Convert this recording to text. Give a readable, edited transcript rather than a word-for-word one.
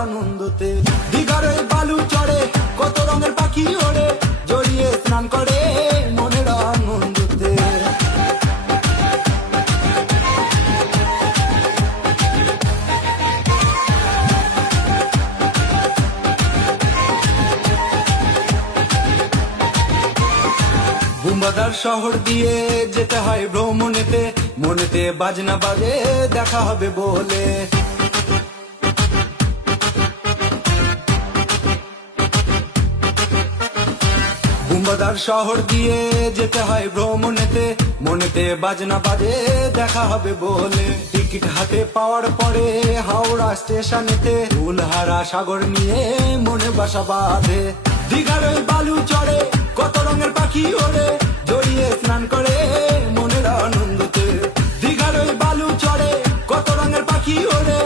আনন্দতে দীঘার ওই বালু চড়ে কত রঙের পাখি ওড়ে জড়িয়ে স্নান করে মনের আনন্দতে। বুম্বাদার শহর দিয়ে যেতে হয় ভ্রমণেতে, মনেতে বাজনা বাজে দেখা হবে বলে। বুম্বাদার শহর দিয়ে যেতে হয় ভ্রমণেতে, মনেতে বাজনা বাজে দেখা হবে বলে। টিকিট হাতে পাওয়ার পরে হাওড়া স্টেশনেতে ফুলহারা সাগর নিয়ে মনে বাসা বাঁধে। দীঘার ওই বালু চড়ে কত রঙের পাখি ওড়ে জড়িয়ে স্নান করে মনের আনন্দতে। দীঘার ওই বালু চড়ে কত রঙের পাখি ওড়ে